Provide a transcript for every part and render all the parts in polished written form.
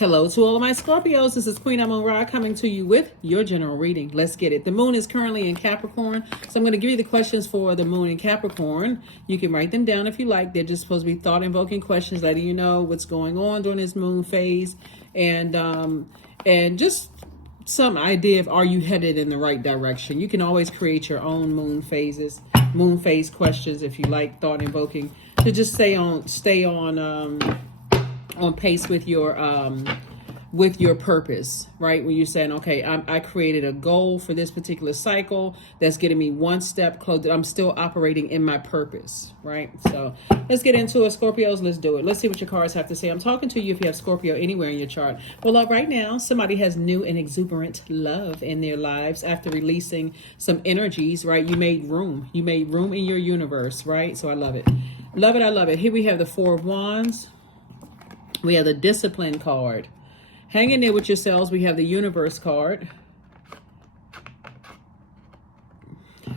Hello to all of my Scorpios. This is Queen Amun Ra coming to you with your general reading. Let's get it. The moon is currently in Capricorn. So I'm going to give you the questions for the moon in Capricorn. You can write them down if you like. They're just supposed to be thought-invoking questions, letting you know what's going on during this moon phase. And just some idea of, are you headed in the right direction? You can always create your own moon phase questions if you like thought-invoking to just stay on pace with your purpose, right? When you're saying, okay, I created a goal for this particular cycle that's getting me one step closer. I'm still operating in my purpose, right? So let's get into it, Scorpios. Let's do it. Let's see what your cards have to say. I'm talking to you if you have Scorpio anywhere in your chart. Well, right now, somebody has new and exuberant love in their lives after releasing some energies, right? You made room. You made room in your universe, right? So I love it. Love it. I love it. Here we have the Four of Wands. We have the Discipline card. Hang in there with yourselves. We have the Universe card.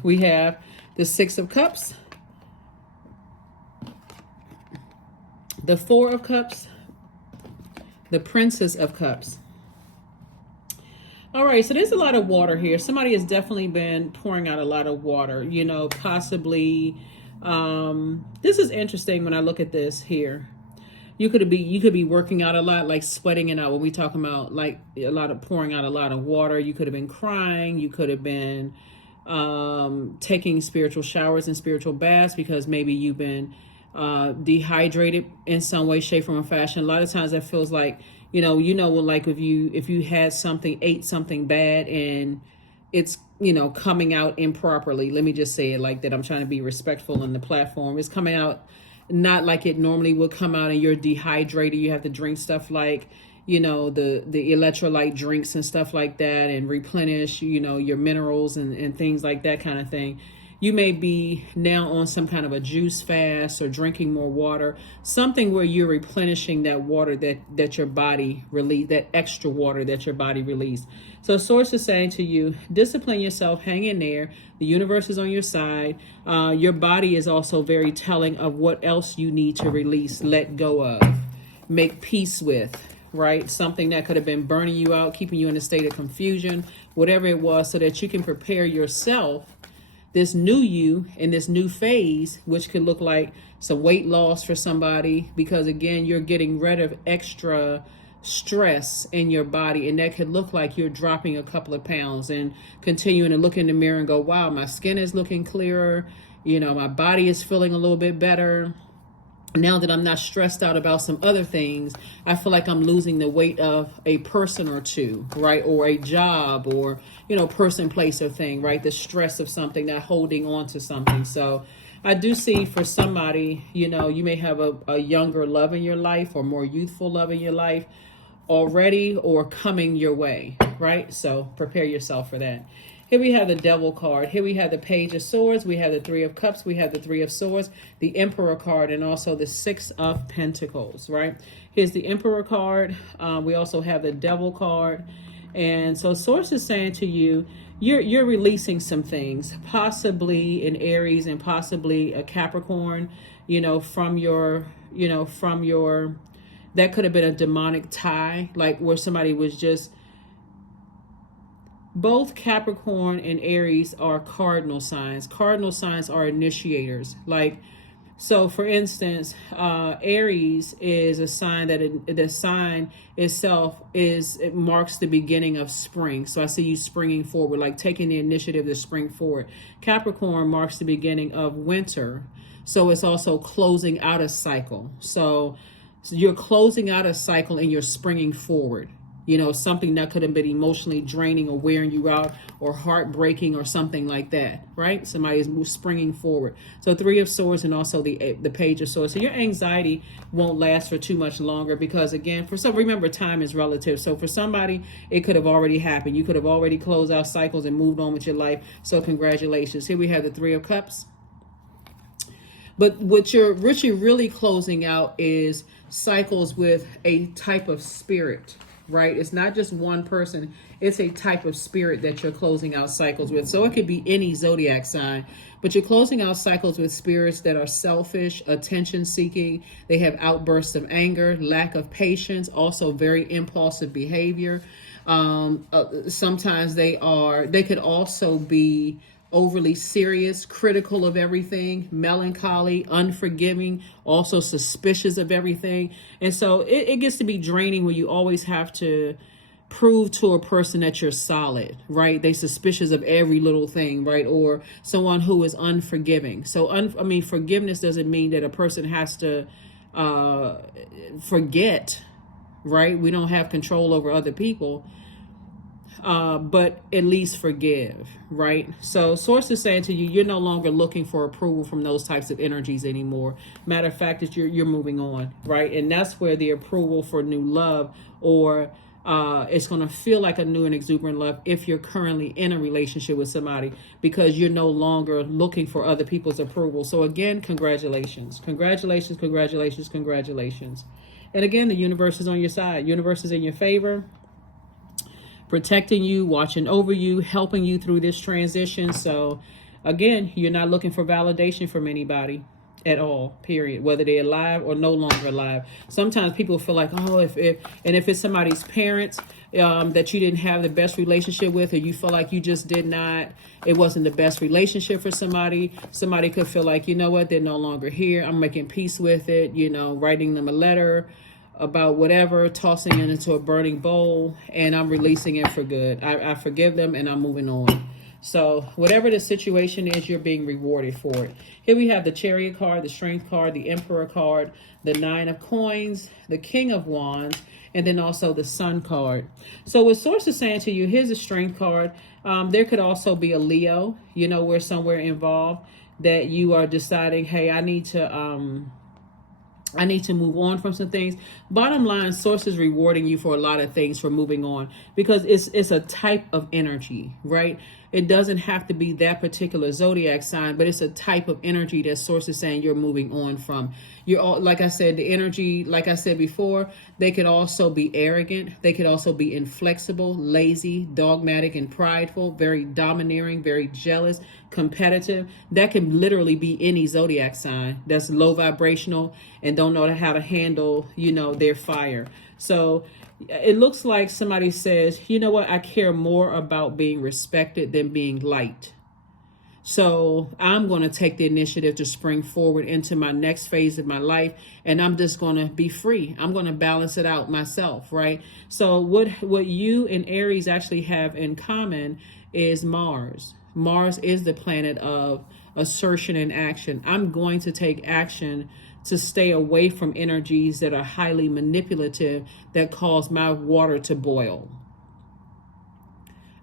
We have the Six of Cups. The Four of Cups. The Princess of Cups. All right, so there's a lot of water here. Somebody has definitely been pouring out a lot of water. You know, possibly. This is interesting when I look at this here. You could be working out a lot, like sweating it out. When we talk about like a lot of pouring out a lot of water, you could have been crying. You could have been taking spiritual showers and spiritual baths because maybe you've been dehydrated in some way, shape, form, or fashion. A lot of times that feels like, like if you had something, ate something bad and it's, coming out improperly. Let me just say it like that. I'm trying to be respectful in the platform. It's coming out not like it normally would come out, and you're dehydrated. You have to drink stuff like, the electrolyte drinks and stuff like that, and replenish, your minerals and things like that kind of thing. You may be now on some kind of a juice fast or drinking more water, something where you're replenishing that water that your body released, that extra water that your body released. So Source is saying to you, discipline yourself, hang in there. The universe is on your side. Your body is also very telling of what else you need to release, let go of, make peace with, right? Something that could have been burning you out, keeping you in a state of confusion, whatever it was, so that you can prepare yourself, this new you in this new phase, which could look like some weight loss for somebody, because again, you're getting rid of extra stress in your body, and that could look like you're dropping a couple of pounds and continuing to look in the mirror and go, wow, my skin is looking clearer, my body is feeling a little bit better. Now that I'm not stressed out about some other things, I feel like I'm losing the weight of a person or two, right? Or a job, or, person, place, or thing, right? The stress of something, that holding on to something. So I do see for somebody, you may have a younger love in your life or more youthful love in your life already or coming your way, right? So prepare yourself for that. Here we have the Devil card. Here we have the Page of Swords. We have the Three of Cups. We have the Three of Swords, the Emperor card, and also the Six of Pentacles, right? Here's the Emperor card. We also have the Devil card. And so Source is saying to you, you're releasing some things, possibly in Aries and possibly a Capricorn, from your, that could have been a demonic tie, like where somebody was just, both Capricorn and Aries are cardinal signs. Cardinal signs are initiators. Like, so for instance, Aries is a sign that the sign itself it marks the beginning of spring. So I see you springing forward, like taking the initiative to spring forward. Capricorn marks the beginning of winter. So it's also closing out a cycle. So you're closing out a cycle and you're springing forward. Something that could have been emotionally draining or wearing you out or heartbreaking or something like that, right? Somebody is springing forward. So Three of Swords and also the Page of Swords. So your anxiety won't last for too much longer because, again, remember, time is relative. So for somebody, it could have already happened. You could have already closed out cycles and moved on with your life. So congratulations. Here we have the Three of Cups. But what you're really closing out is cycles with a type of spirit, right? It's not just one person. It's a type of spirit that you're closing out cycles with. So it could be any zodiac sign, but you're closing out cycles with spirits that are selfish, attention seeking. They have outbursts of anger, lack of patience, also very impulsive behavior. Sometimes they could also be overly serious, critical of everything, melancholy, unforgiving, also suspicious of everything. And so it gets to be draining when you always have to prove to a person that you're solid, right? They suspicious of every little thing, right? Or someone who is unforgiving. So, forgiveness doesn't mean that a person has to forget, right? We don't have control over other people. But at least forgive, right? So source is saying to you, you're no longer looking for approval from those types of energies anymore. Matter of fact, that you're moving on, right? And that's where the approval for new love, or it's going to feel like a new and exuberant love if you're currently in a relationship with somebody, because you're no longer looking for other people's approval. So again, congratulations, congratulations, congratulations, congratulations. And again, the universe is on your side. Universe is in your favor, protecting you, watching over you, helping you through this transition. So again, you're not looking for validation from anybody at all, period, whether they're alive or no longer alive. Sometimes people feel like, oh, if it's somebody's parents that you didn't have the best relationship with, or you feel like you just it wasn't the best relationship for somebody could feel like, you know what, they're no longer here, I'm making peace with it, writing them a letter about whatever, tossing it into a burning bowl, and I'm releasing it for good. I forgive them and I'm moving on. So whatever the situation is, you're being rewarded for it. Here we have the Chariot card, the Strength card, the Emperor card, the Nine of Coins, the King of Wands, and then also the Sun card. So what Source is saying to you, here's a Strength card. There could also be a Leo, we're somewhere involved, that you are deciding, hey, I need to move on from some things. Bottom line, Source is rewarding you for a lot of things for moving on, because it's a type of energy, right? It doesn't have to be that particular zodiac sign, but it's a type of energy that Source is saying you're moving on from. You're all, like I said, the energy, like I said before, they could also be arrogant. They could also be inflexible, lazy, dogmatic, and prideful, very domineering, very jealous, competitive. That can literally be any zodiac sign that's low vibrational and don't know how to handle, their fire. So it looks like somebody says, you know what, I care more about being respected than being liked. So I'm going to take the initiative to spring forward into my next phase of my life, and I'm just going to be free. I'm going to balance it out myself, right? So what you and Aries actually have in common is Mars. Mars is the planet of assertion and action. I'm going to take action to stay away from energies that are highly manipulative, that cause my water to boil.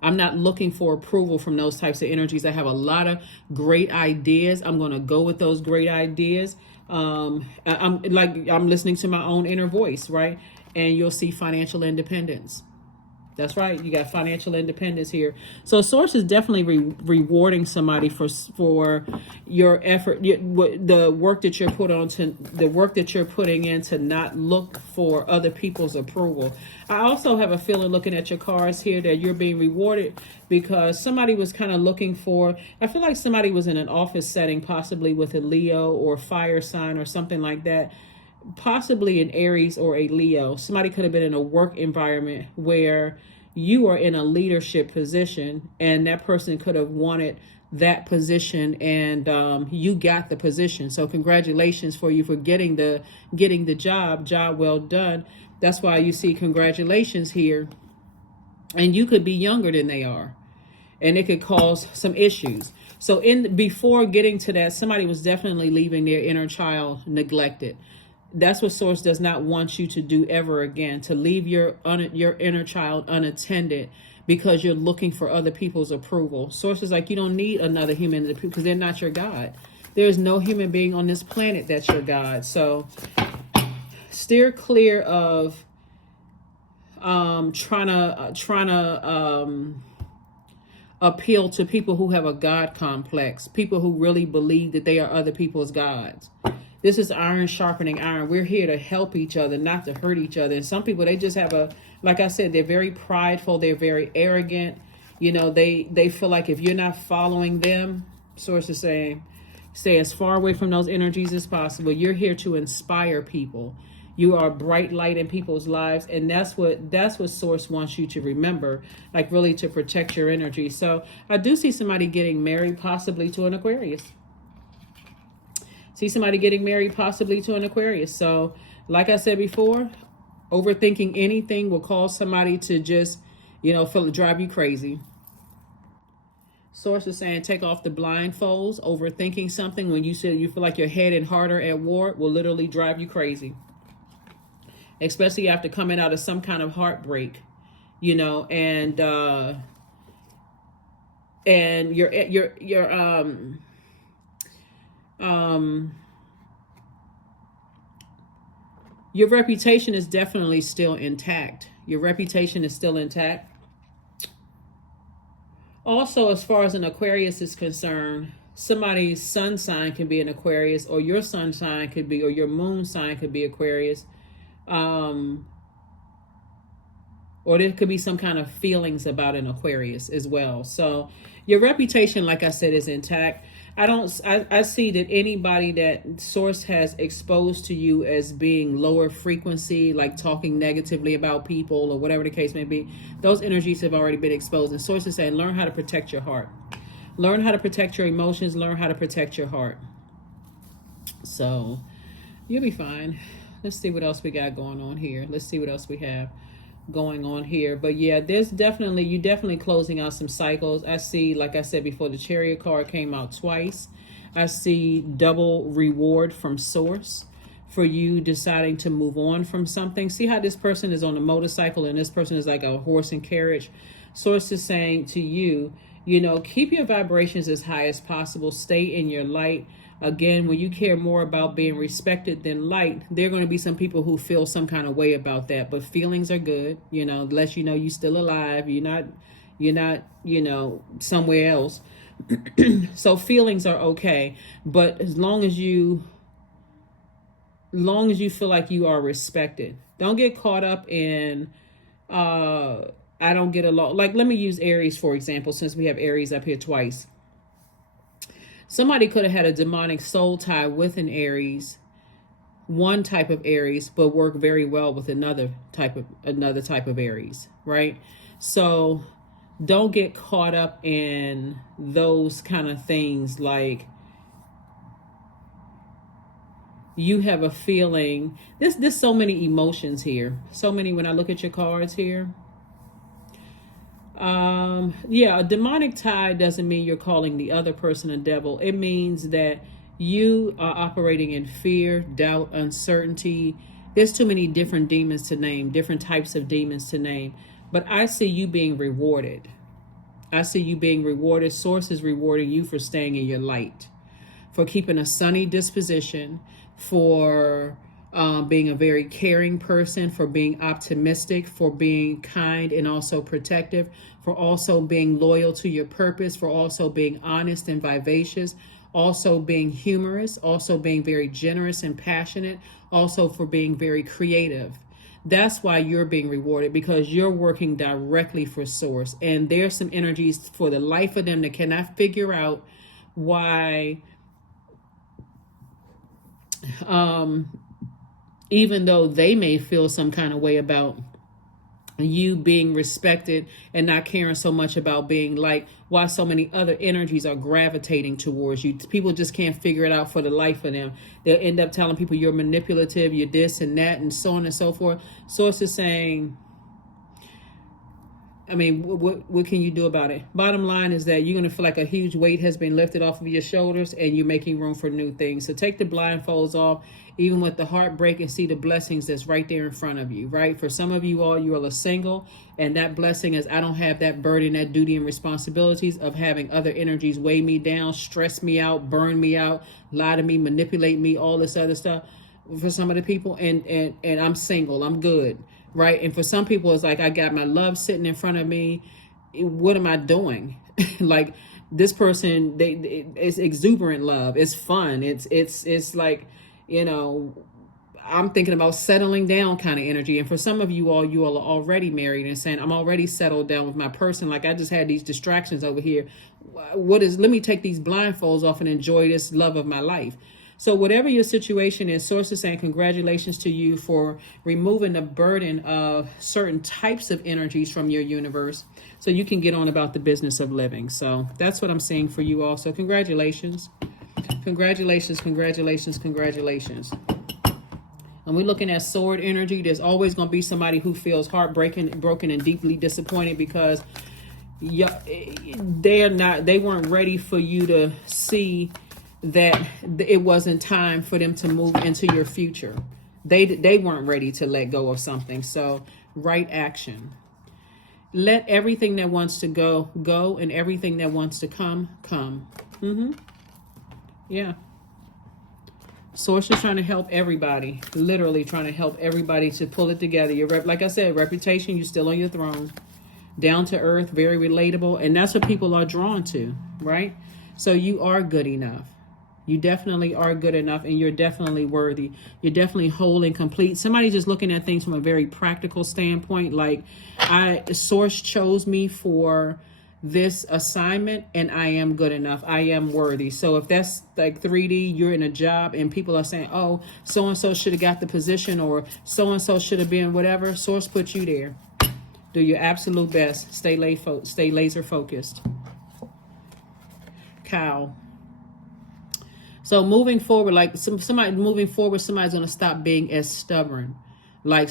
I'm not looking for approval from those types of energies. I have a lot of great ideas. I'm going to go with those great ideas. I'm listening to my own inner voice, right? And you'll see financial independence. That's right. You got financial independence here. So Source is definitely rewarding somebody for your effort, the work that you're putting in to not look for other people's approval. I also have a feeling, looking at your cards here, that you're being rewarded because somebody was kind of looking for, I feel like somebody was in an office setting, possibly with a Leo or fire sign or something like that. Possibly an Aries or a Leo. Somebody could have been in a work environment where you are in a leadership position, and that person could have wanted that position, and you got the position. So congratulations for you for getting the job well done. That's why you see congratulations here. And you could be younger than they are, and it could cause some issues. So before getting to that, somebody was definitely leaving their inner child neglected. That's what Source does not want you to do ever again, to leave your inner child unattended because you're looking for other people's approval. Source is like, you don't need another human because they're not your God. There's no human being on this planet that's your God. So steer clear of trying to appeal to people who have a God complex, people who really believe that they are other people's gods. This is iron sharpening iron. We're here to help each other, not to hurt each other. And some people, they just have like I said, they're very prideful. They're very arrogant. You know, they feel like if you're not following them, source is saying, stay as far away from those energies as possible. You're here to inspire people. You are a bright light in people's lives, and that's what source wants you to remember, like really to protect your energy. So I do see somebody getting married, possibly to an Aquarius. See somebody getting married, possibly to an Aquarius. So like I said before, overthinking anything will cause somebody to just, drive you crazy. Source is saying take off the blindfolds. Overthinking something when you feel like your head and heart are at war will literally drive you crazy. Especially after coming out of some kind of heartbreak, and your reputation is definitely still intact. Your reputation is still intact. Also, as far as an Aquarius is concerned, somebody's sun sign can be an Aquarius, or your sun sign could be, or your moon sign could be Aquarius. Or there could be some kind of feelings about an Aquarius as well. So your reputation, like I said, is intact. I see that anybody that source has exposed to you as being lower frequency, like talking negatively about people or whatever the case may be, those energies have already been exposed. And source is saying, learn how to protect your heart. Learn how to protect your emotions. Learn how to protect your heart. So you'll be fine. Let's see what else we got going on here. Let's see what else we have going on here. But yeah, you're definitely closing out some cycles. I see, like I said before, the Chariot card came out twice. I see double reward from source for you deciding to move on from something. See how this person is on a motorcycle and this person is like a horse and carriage. Source is saying to you, keep your vibrations as high as possible. Stay in your light. Again, when you care more about being respected than light, there are going to be some people who feel some kind of way about that. But feelings are good, unless you're still alive. You're not, somewhere else. So feelings are okay. But as long as you feel like you are respected, don't get caught up in I don't get along. Like, let me use Aries, for example, since we have Aries up here twice. Somebody could have had a demonic soul tie with an Aries, one type of Aries, but work very well with another type of Aries, right? So don't get caught up in those kind of things. Like, you have a feeling, there's so many emotions here. So many when I look at your cards here. A demonic tie doesn't mean you're calling the other person a devil. It means that you are operating in fear, doubt, uncertainty. There's too many different demons to name, different types of demons to name. But I see you being rewarded. Source is rewarding you for staying in your light, for keeping a sunny disposition, for being a very caring person, for being optimistic, for being kind and also protective, for also being loyal to your purpose, for also being honest and vivacious, also being humorous, also being very generous and passionate, also for being very creative. That's why you're being rewarded, because you're working directly for source. And there's some energies for the life of them that cannot figure out why even though they may feel some kind of way about you being respected and not caring so much about being like, why so many other energies are gravitating towards you. People just can't figure it out for the life of them. They'll end up telling people you're manipulative, you're this and that, and so on and so forth. Source is saying, what can you do about it? Bottom line is that you're going to feel like a huge weight has been lifted off of your shoulders and you're making room for new things. So take the blindfolds off, even with the heartbreak, and see the blessings that's right there in front of you, right? For some of you all, you are single, and that blessing is, I don't have that burden, that duty and responsibilities of having other energies weigh me down, stress me out, burn me out, lie to me, manipulate me, all this other stuff. For some of the people, and I'm single, I'm good. Right. And for some people, it's like, I got my love sitting in front of me. What am I doing? Like, this person, it's exuberant love. It's fun. It's like, you know, I'm thinking about settling down kind of energy. And for some of you all are already married and saying, I'm already settled down with my person. Like, I just had these distractions over here. Let me take these blindfolds off and enjoy this love of my life. So whatever your situation is, Source is saying congratulations to you for removing the burden of certain types of energies from your universe so you can get on about the business of living. So that's what I'm saying for you all. So congratulations. Congratulations, congratulations, congratulations. And we're looking at sword energy. There's always going to be somebody who feels broken and deeply disappointed because they weren't ready for you to see that it wasn't time for them to move into your future. They weren't ready to let go of something. So right action. Let everything that wants to go, and everything that wants to come. Yeah. Source is trying to help everybody, literally trying to help everybody to pull it together. Like I said, reputation, you're still on your throne. Down to earth, very relatable. And that's what people are drawn to, right? So you are good enough. You definitely are good enough, and you're definitely worthy. You're definitely whole and complete. Somebody's just looking at things from a very practical standpoint. Like, Source chose me for this assignment, and I am good enough. I am worthy. So if that's like 3D, you're in a job and people are saying, oh, so-and-so should have got the position, or so-and-so should have been whatever, Source put you there. Do your absolute best. Stay laser focused. Cow. So moving forward, like somebody's going to stop being as stubborn. Like,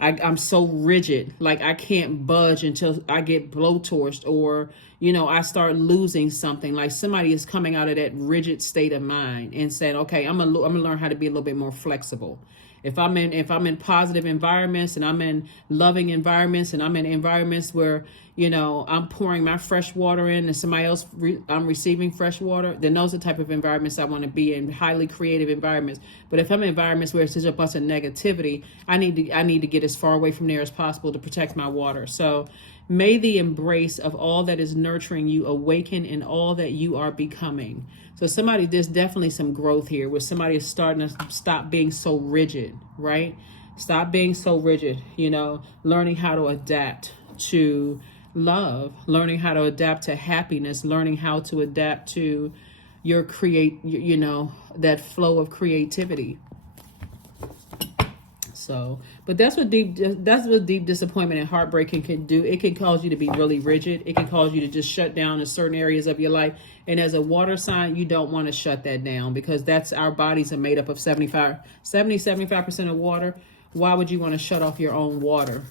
I'm so rigid. Like, I can't budge until I get blowtorched, or, I start losing something. Like, somebody is coming out of that rigid state of mind and saying, okay, I'm gonna learn how to be a little bit more flexible. If I'm in positive environments, and I'm in loving environments, and I'm in environments where, I'm pouring my fresh water in, and somebody else, I'm receiving fresh water, then those are the type of environments I want to be in, highly creative environments. But if I'm in environments where it's just a bunch of negativity, I need to get as far away from there as possible to protect my water. So may the embrace of all that is nurturing you awaken in all that you are becoming. So there's definitely some growth here where somebody is starting to stop being so rigid, right? Stop being so rigid, learning how to adapt to love, learning how to adapt to happiness, learning how to adapt to your that flow of creativity. So, but that's what deep disappointment and heartbreaking can do. It can cause you to be really rigid. It can cause you to just shut down in certain areas of your life. And as a water sign, you don't want to shut that down, because our bodies are made up of 75% of water. Why would you want to shut off your own water?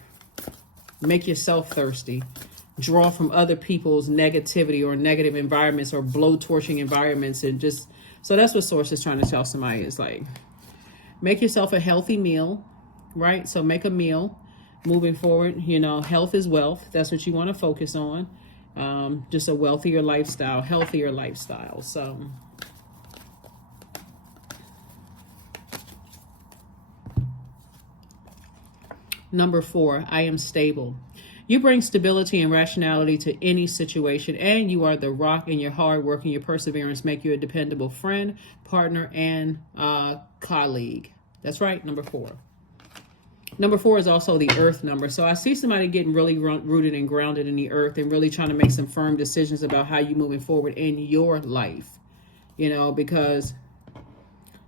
Make yourself thirsty. Draw from other people's negativity or negative environments or blow-torching environments, and so that's what Source is trying to tell somebody. Is like, make yourself a healthy meal, right? So make a meal. Moving forward, health is wealth. That's what you want to focus on. Just a wealthier lifestyle, healthier lifestyle. So number 4, I am stable. You bring stability and rationality to any situation, and you are the rock, and your hard work and your perseverance make you a dependable friend, partner, and colleague. That's right, number 4. Number 4 is also the earth number. So I see somebody getting really rooted and grounded in the earth and really trying to make some firm decisions about how you're moving forward in your life, because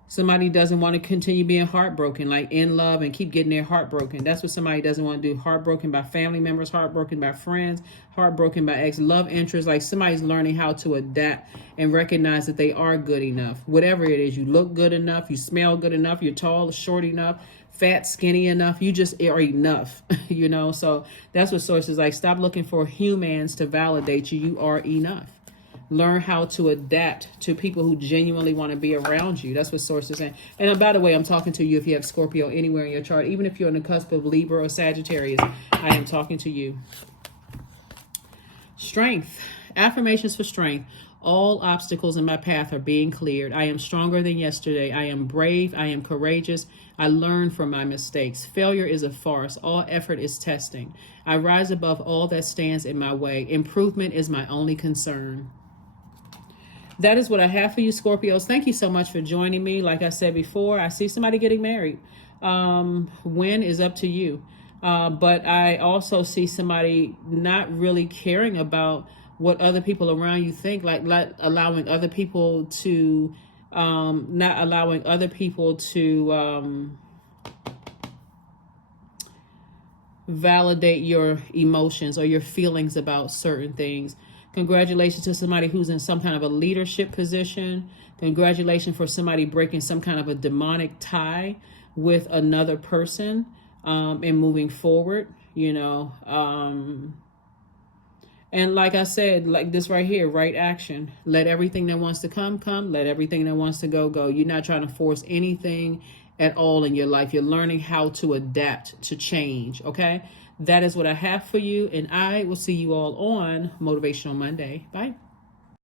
somebody doesn't want to continue being heartbroken, like in love, and keep getting their heart broken. That's what somebody doesn't want to do. Heartbroken by family members, heartbroken by friends, heartbroken by love interests. Like, somebody's learning how to adapt and recognize that they are good enough. Whatever it is, you look good enough, you smell good enough, you're tall, short enough, fat, skinny enough. You just are enough, So that's what Source is like. Stop looking for humans to validate you. You are enough. Learn how to adapt to people who genuinely want to be around you. That's what Source is saying. And by the way, I'm talking to you if you have Scorpio anywhere in your chart. Even if you're on the cusp of Libra or Sagittarius, I am talking to you. Strength. Affirmations for strength. All obstacles in my path are being cleared. I am stronger than yesterday. I am brave. I am courageous. I learn from my mistakes. Failure is a farce. All effort is testing. I rise above all that stands in my way. Improvement is my only concern. that is what I have for you, Scorpios. Thank you so much for joining me. Like I said before, I see somebody getting married. When is up to you. But I also see somebody not really caring about what other people around you think, like allowing other people to, not allowing other people to validate your emotions or your feelings about certain things. Congratulations to somebody who's in some kind of a leadership position. Congratulations for somebody breaking some kind of a demonic tie with another person, and moving forward, and like I said, like this right here, right action. Let everything that wants to come. Let everything that wants to go. You're not trying to force anything at all in your life. You're learning how to adapt to change, okay? That is what I have for you, and I will see you all on Motivational Monday. Bye.